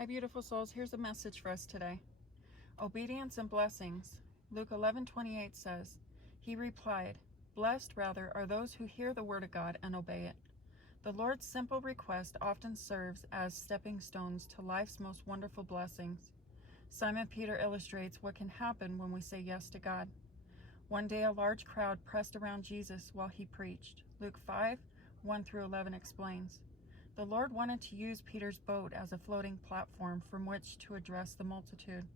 Hi, beautiful souls. Here's a message for us today. Obedience and blessings. Luke 11:28 says, He replied, Blessed, rather, are those who hear the word of God and obey it. The Lord's simple request often serves as stepping stones to life's most wonderful blessings. Simon Peter illustrates what can happen when we say yes to God. One day, a large crowd pressed around Jesus while he preached. Luke 5:1-11 explains. The Lord wanted to use Peter's boat as a floating platform from which to address the multitude.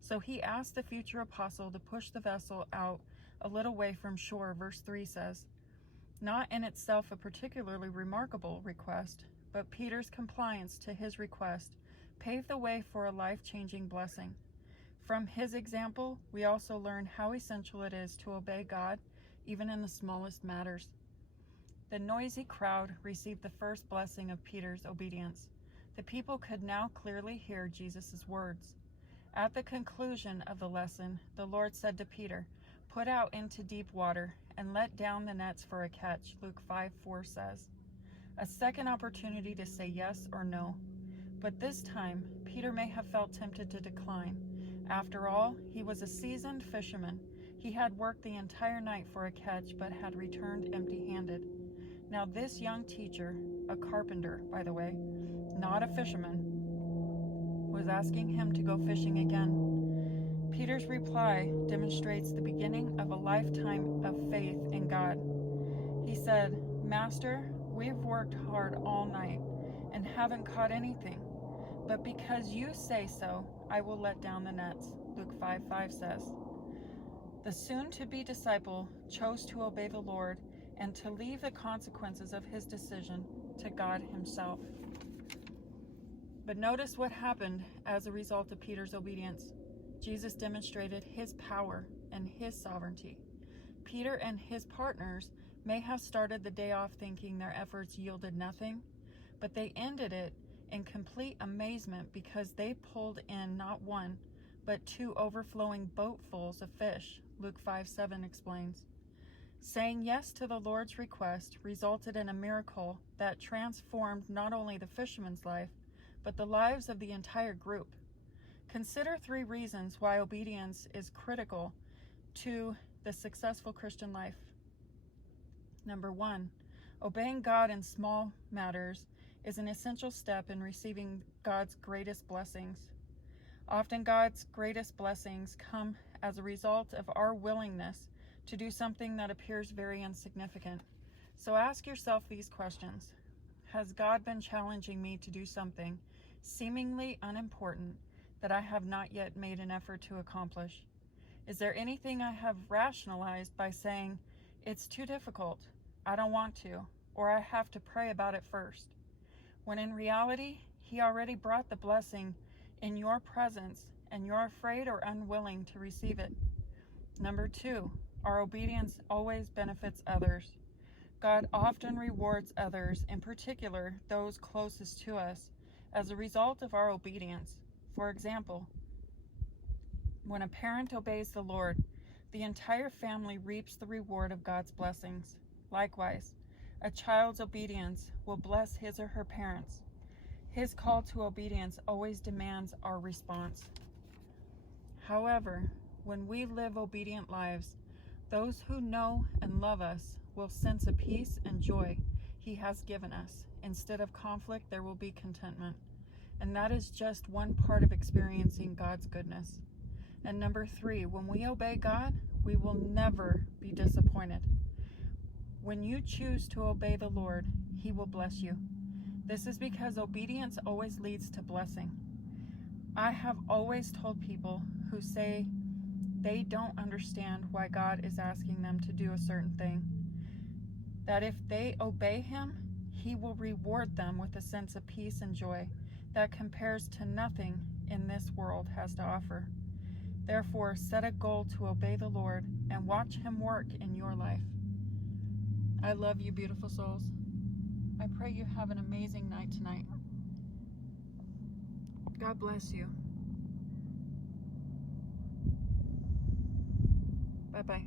So he asked the future apostle to push the vessel out a little way from shore, verse 3 says. Not in itself a particularly remarkable request, but Peter's compliance to his request paved the way for a life-changing blessing. From his example, we also learn how essential it is to obey God, even in the smallest matters. The noisy crowd received the first blessing of Peter's obedience. The people could now clearly hear Jesus' words. At the conclusion of the lesson, the Lord said to Peter, Put out into deep water and let down the nets for a catch, Luke 5:4 says. A second opportunity to say yes or no. But this time, Peter may have felt tempted to decline. After all, he was a seasoned fisherman. He had worked the entire night for a catch, but had returned empty-handed. Now this young teacher, a carpenter, by the way, not a fisherman, was asking him to go fishing again. Peter's reply demonstrates the beginning of a lifetime of faith in God. He said, Master, we've worked hard all night and haven't caught anything. But because you say so, I will let down the nets, Luke 5:5 says. The soon-to-be disciple chose to obey the Lord and to leave the consequences of his decision to God himself. But notice what happened as a result of Peter's obedience. Jesus demonstrated his power and his sovereignty. Peter and his partners may have started the day off thinking their efforts yielded nothing, but they ended it in complete amazement because they pulled in not one, but 2 overflowing boatfuls of fish, Luke 5:7 explains. Saying yes to the Lord's request resulted in a miracle that transformed not only the fisherman's life, but the lives of the entire group. Consider 3 reasons why obedience is critical to the successful Christian life. Number 1, obeying God in small matters is an essential step in receiving God's greatest blessings. Often God's greatest blessings come as a result of our willingness to do something that appears very insignificant. So ask yourself these questions. Has God been challenging me to do something seemingly unimportant that I have not yet made an effort to accomplish? Is there anything I have rationalized by saying, it's too difficult, I don't want to, or I have to pray about it first? When in reality, He already brought the blessing in your presence and you're afraid or unwilling to receive it. Number 2, our obedience always benefits others. God often rewards others, in particular those closest to us, as a result of our obedience. For example, when a parent obeys the Lord, the entire family reaps the reward of God's blessings. Likewise, a child's obedience will bless his or her parents. His call to obedience always demands our response. However, when we live obedient lives, those who know and love us will sense a peace and joy He has given us. Instead of conflict, there will be contentment. And that is just one part of experiencing God's goodness. And number 3, when we obey God, we will never be disappointed. When you choose to obey the Lord, He will bless you. This is because obedience always leads to blessing. I have always told people who say they don't understand why God is asking them to do a certain thing, that if they obey Him, He will reward them with a sense of peace and joy that compares to nothing in this world has to offer. Therefore, set a goal to obey the Lord and watch Him work in your life. I love you, beautiful souls. I pray you have an amazing night tonight. God bless you. Bye-bye.